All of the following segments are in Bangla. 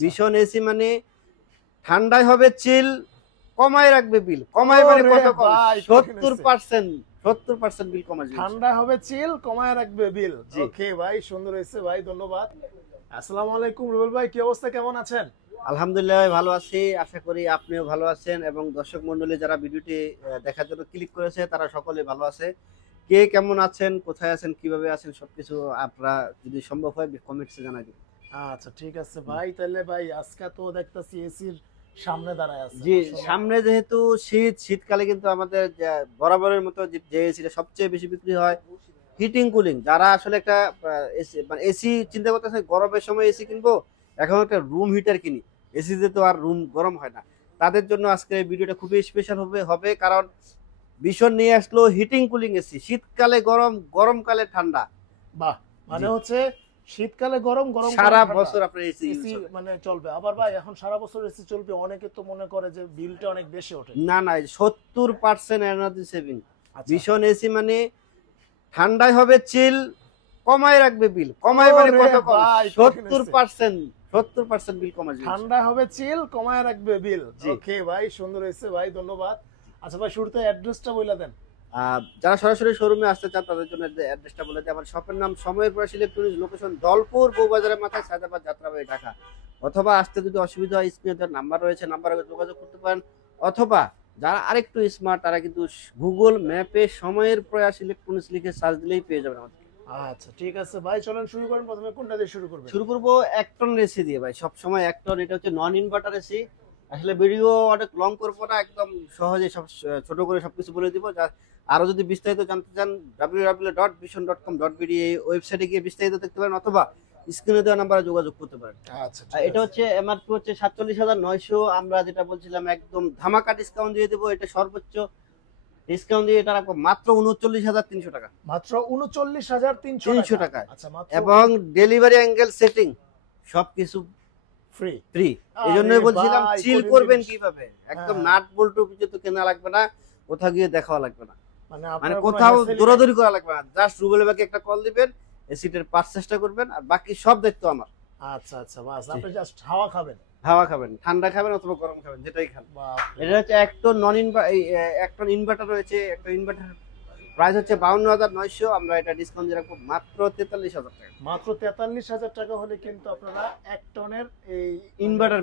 ভীষণ এসি মানে ঠান্ডায় হবে চিল, কমায় রাখবে বিল। কমায় মানে কত কম? 70%, 70% বিল কমায়। ঠান্ডা হবে চিল, কমায় রাখবে বিল। ওকে ভাই, সুন্দর হয়েছে ভাই, ধন্যবাদ। আসসালামু আলাইকুম রুবেল ভাই, কি অবস্থা, কেমন আছেন? আলহামদুলিল্লাহ ভালো আছি, আশা করি আপনিও ভালো আছেন এবং দর্শক মণ্ডলী যারা ভিডিওটি দেখার জন্য ক্লিক করেছে তারা সকলে ভালো আছে। কে কেমন আছেন, কোথায় আছেন, কিভাবে আছেন, সবকিছু আপনারা যদি সম্ভব হয় কমেন্টসে জানাই দিন। আচ্ছা ঠিক আছে ভাই, তাহলে ভাই আজকে তো দেখতাছি এসির সামনে দাঁড়ায় আছে। জি, সামনে যেহেতু শীতকালে কিন্তু আমাদের বরাবরের মতো যে এসিটা সবচেয়ে বেশি বিক্রি হয় হিটিং কুলিং। যারা আসলে একটা মানে এসি চিন্তা করতেছে গরমের সময় এসি কিনবো, এখন একটা রুম হিটার কিনি, এসিতে তো আর রুম গরম হয় না, তাদের জন্য আজকে এই ভিডিওটা খুবই স্পেশাল হবে কারণ ভীষণ নিয়ে আসলো হিটিং কুলিং এসি। শীতকালে গরম, গরমকালে ঠান্ডা। বাহ, মানে হচ্ছে শীতকালে গরম, গরম সারা বছর আপনার এসি মানে চলবে। আবার ভাই এখন সারা বছর এসি চলবে, অনেকে তো মনে করে যে বিলটা অনেক বেশি ওঠে। না না, 70% এনার্জি সেভিং। ভীষণ এসি মানে ঠান্ডায় হবে চিল, কমায় রাখবে বিল। কমায় মানে কত কম? 70%, 70% বিল কমায়। ঠান্ডা হবে চিল, কমায় রাখবে বিল। ওকে ভাই, সুন্দর হয়েছে ভাই, ধন্যবাদ। আচ্ছা ভাই, শুরুতে অ্যাড্রেসটা বলে দেন। যারা সরাসরি শোরুমে আসতে চান তাদের জন্য অ্যাড্রেসটা বলে দিই। আমার শপের নাম সময়ের প্রয়াস ইলেকট্রনিক্স, লোকেশন দলপুর বউবাজারের মাথায়, সায়দাবাদ যাত্রাবাড়ি, ঢাকা। অথবা আসতে যদি অসুবিধা হয় স্ক্রিনে দেওয়ার নাম্বার রয়েছে, নাম্বারে যোগাযোগ করতে পারেন। অথবা যারা আরেকটু স্মার্ট তারা কিন্তু গুগল ম্যাপে সময়ের প্রয়াস ইলেকট্রনিক্স লিখে সার্চ দিলেই পেয়ে যাবেন আমাদের। আচ্ছা ঠিক আছে ভাই, চলেন শুরু করেন। প্রথমে কোনটা দিয়ে শুরু করবেন? শুরু করব একটন এসি দিয়ে ভাই, সব সময় একটন। এটা হচ্ছে নন ইনভার্টার এসি। আসলে ভিডিও অনেক লং করবো না, একদম সহজে সব ছোট করে সবকিছু বলে দিব। আরো যদি বিস্তারিত জানতে চান www.vision.com.bd এই ওয়েবসাইটে গিয়ে বিস্তারিত দেখতে পারেন, অথবা স্ক্রিনে দেওয়া নাম্বারে যোগাযোগ করতে পারেন। আচ্ছা, এটা হচ্ছে এমআরপি হচ্ছে 47,900। আমরা যেটা বলছিলাম একদম ধামাকা ডিসকাউন্ট দিয়ে দেবো। এটা সর্বোচ্চ ডিসকাউন্ট দিয়ে এটা রাখবো মাত্র 39,300 টাকা। মাত্র 39,300 টাকা। আচ্ছা, এবং ডেলিভারি অ্যাঙ্গেল সেটিং সবকিছু ফ্রি ফ্রি। এইজন্যই বলছিলাম চিল করবেন কিভাবে, একদম নাট বল্টু কিছু তো কেনা লাগবে না, কোথাও গিয়ে দেখাও লাগবে না, মানে কোথাও দৌড়াদৌড়ি করা লাগবে না। জাস্ট রুবেল ভাইকে একটা কল দিবেন, এসিটার পারচেজটা করবেন, আর বাকি সব দায়িত্ব আমার। আচ্ছা আচ্ছা, বাস আপনি জাস্ট হাওয়া খাবেন। হাওয়া খাবেন, ঠান্ডা খাবেন অথবা গরম খাবেন, যেটাই খান। এটা হচ্ছে একটন নন একটন ইনভার্টার রয়েছে। একটা ইনভার্টার প্রাইস হচ্ছে 52,900। আমরা এটা ডিসকাউন্ট দিয়ে রাখবো মাত্র 43,000 টাকা। মাত্র 43,000 টাকা হলে কিন্তু আপনারা এক টনের এই ইনভার্টার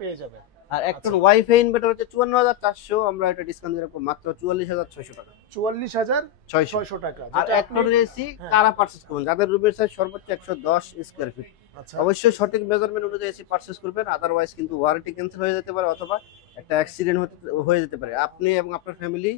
পেয়ে যাবেন। আর এক টন ওয়াইফাই ইনভার্টার হচ্ছে 54,400। আমরা এটা ডিসকাউন্ট দিয়ে রাখবো মাত্র 44,600 টাকা। 44,600 টাকা। আর এক টনের এসি কারা পারচেজ করবেন? যাদের রুমের সাইজ সর্বোচ্চ 110 স্কয়ার ফিট, অবশ্যই সঠিক মেজারমেন্ট অনুযায়ী এসি পারচেজ করবেন। আদারওয়াইজ কিন্তু ওয়ারেন্টি ক্যান্সেল হয়ে যেতে পারে, অথবা একটা অ্যাক্সিডেন্ট হয়ে যেতে পারে। আপনি এবং আপনার ফ্যামিলি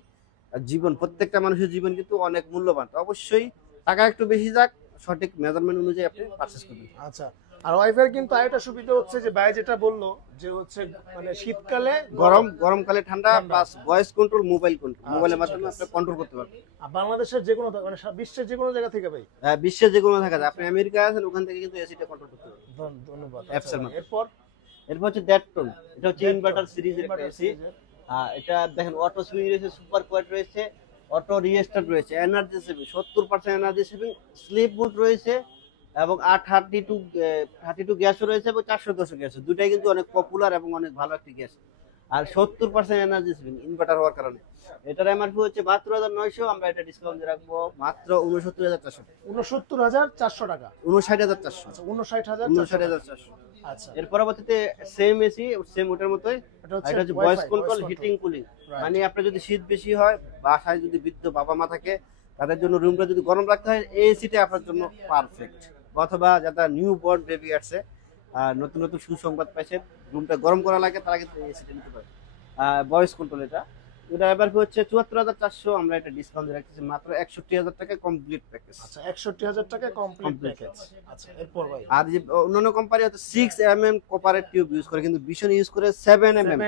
জীবন, প্রত্যেকটা মানুষের জীবন কিন্তু অনেক মূল্যবান। অবশ্যই টাকা একটু বেশি যাক, সঠিক মেজারমেন্ট অনুযায়ী আপনি পারচেজ করবেন। আচ্ছা, আর ওয়াইফাই কিন্তু আরেকটা সুবিধা হচ্ছে যে ভাই যেটা বললো যে হচ্ছে মানে শীতকালে গরম, গরমকালে ঠান্ডা, plus voice control, mobile control, মোবাইলের মাধ্যমে আপনি কন্ট্রোল করতে পারবেন। বাংলাদেশের যে কোনো মানে বিশ্বের যে কোনো জায়গা থেকে ভাই? হ্যাঁ, বিশ্বের যে কোনো জায়গা, আপনি আমেরিকায় আছেন ওখান থেকে কিন্তু এসিটা কন্ট্রোল করতে পারবেন। ধন্যবাদ। এরপর হচ্ছে দ্যাটটন। এটা হচ্ছে ইনভার্টার সিরিজের একটা এসি। এটা দেখেন অটো সুইং রয়েছে, সুপার কোয়াড রয়েছে, অটো রিস্টার্ট রয়েছে, energy saving 70% energy saving, sleep mode রয়েছে এবং 832 গ্যাসও রয়েছে এবং 410 গ্যাস। দুটাই কিন্তু অনেক পপুলার এবং অনেক ভালো একটি গ্যাস। আর 70% এনার্জি সেভিং ইনভার্টার হওয়ার কারণে। এটার এমআরপি হচ্ছে 72,900। আমরা এটা ডিসকাউন্ট দিয়ে রাখবো মাত্র 69,400। 69,400 টাকা। 59,400। আচ্ছা, 59,400। আচ্ছা, এর পরবর্তীতে সেম এসি, সেম ওটার মতোই। এটা হচ্ছে ভয়েস কন্ট্রোল হিটিং কুলিং। মানে আপনার যদি শীত বেশি হয়, বাসায় যদি বৃদ্ধ বাবা মা থাকে, তাদের জন্য রুমটা যদি গরম রাখতে হয়, এই এসিটা আপনার জন্য পারফেক্ট। অথবা যারা নিউ বর্ন বেবি আসছে, নতুন নতুন সুসংবাদ পাইছেন, রুমটা গরম করা লাগে, তারা কিন্তু এই এসিটা নিতে পারে। ভয়েস কন্ট্রোল এটা এমআরপি হচ্ছে 74,400। আমরা এটা ডিসকাউন্ট দিয়ে রাখতেছি মাত্র 61,000 টাকা কমপ্লিট প্যাকেজ। আচ্ছা, 61,000 টাকা কমপ্লিট প্যাকেজ। আচ্ছা, এরপর ভাই আর যে অন্যান্য কোম্পানি হচ্ছে 6mm কপারের টিউব ইউজ করে, কিন্তু ভীষণ ইউজ করে 7mm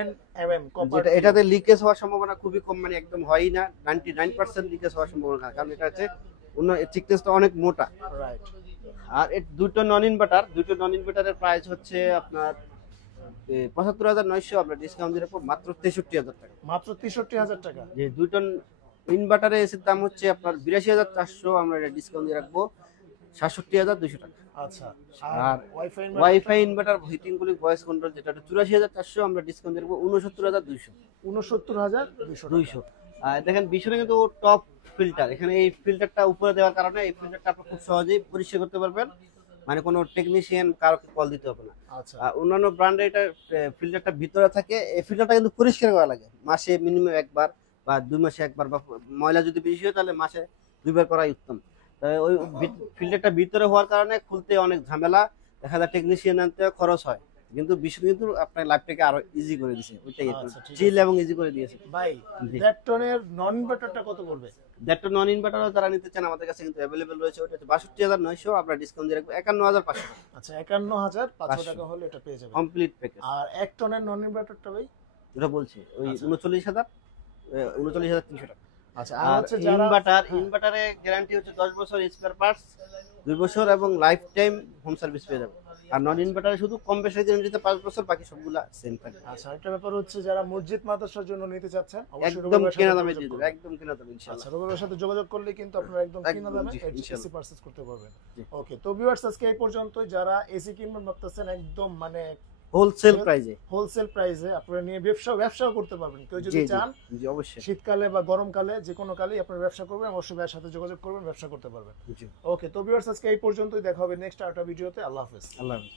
কপার। এটাতে লিকেজ হওয়ার সম্ভাবনা খুবই কম, মানে একদম হয়ই না। 99% লিকেজ হওয়ার সম্ভাবনা, কারণ এটা হচ্ছে থিকনেসটা অনেক মোটা। রাইট। আর এই দুটো নন ইনভার্টারের প্রাইস হচ্ছে আপনার 75,900। আমরা ডিসকাউন্ট দিয়ে রাখবো মাত্র 63,000 টাকা। মাত্র 63,000 টাকা। যে দুটো ইনভার্টারের এসির দাম হচ্ছে আপনার 82,400। আমরা এটা ডিসকাউন্ট দিয়ে রাখবো 67,200 টাকা। আচ্ছা আর আর wifi wifi inverter heating cooling voice control যেটা 84,400 আমরা ডিসকাউন্ট দিয়ে রাখবো 69,200 69200 দেখেন বিষয়টা কিন্তু টপ ফিল্টার। এখানে এই ফিল্টারটা উপরে দেওয়ার কারণে এই ফিল্টারটা আপনি খুব সহজেই পরিষ্কার করতে পারবেন, মানে কোনো টেকনিশিয়ান কারোকে কল দিতে হবে না। আচ্ছা অন্যান্য ব্র্যান্ডে এটা ফিল্টারটা ভিতরে থাকে, এই ফিল্টারটা কিন্তু পরিষ্কার করা লাগে মাসে মিনিমাম একবার বা 2 মাসে একবার, বা ময়লা যদি বেশি হয় তাহলে মাসে 2বার করাই উত্তম। ওই ফিল্টারটা ভিতরে হওয়ার কারণে খুলতে অনেক ঝামেলা, দেখা যায় টেকনিশিয়ান আনতে খরচ হয়, কিন্তু বিষয় কিন্তু আপনার লাইফটাকে আরো ইজি করে দিয়েছে, ওইটাই আচ্ছা, ঠিক চিল আছে। এবং ইজি করে দিয়েছে। ভাই জি। ডেটটনের নন ইনভার্টারটা কত পড়বে? দ্যাটটা নন ইনভার্টারও যারা নিতে চান আমাদের কাছে কিন্তু অ্যাভেলেবেল রয়েছে, ওটা হচ্ছে 62,900, আমরা ডিসকাউন্ট দিয়ে রাখবো 51,500 আচ্ছা 51500 500 টাকা হলে এটা পেয়ে যাবেন। Complete package. আর 1 টনের নন ইনভার্টারটা ভাই? যেটা বলছি ওই আচ্ছা। 39,300 টাকা। আচ্ছা আর আর হচ্ছে যারা ইনভার্টারে গ্যারান্টি হচ্ছে 10 বছর স্পেয়ার পার্টস 2 বছর এবং লাইফ টাইম হোম সার্ভিস পেয়ে যাবে। আর নন ইনভার্টারে শুধু কম বেশি গ্যারান্টিতে 5 বছর, বাকি সবগুলা সেম থাকে। আচ্ছা একটা ব্যাপার হচ্ছে যারা মসজিদ মাদ্রাসার জন্য নিতে চাচ্ছেন অবশ্যই একদম রবিবার কেনা দামে দিয়ে দেবে, একদম কেনা দামে আচ্ছা ইনশাআল্লাহ। রবিবার সাথে যোগাযোগ করলে কিন্তু আপনারা একদম কিনা একদম, দামে জি, এসি ইনশাআল্লাহ। পারচেজ করতে পারবেন। জি। ওকে তো ভিউয়ার্স আজকে এই পর্যন্তই। যারা এসি কিনবেন ভাবতেছেন একদম মানে হোলসেল প্রাইজে। হোলসেল প্রাইসে আপনারা নিয়ে ব্যবসাও করতে পারবেন। কেউ যদি জি জি চান জি অবশ্যই। শীতকালে বা গরমকালে যে কোনো কালেই আপনারা ব্যবসা করবেন, অবশ্যই ভাইয়ের সাথে যোগাযোগ করবেন, ব্যবসা করতে পারবেন। জি ওকে তো ভিউয়ার্স আজকে এই পর্যন্তই, দেখা হবে নেক্সট আরেকটা ভিডিওতে। আল্লাহ হাফেজ। আল্লাহ হাফেজ।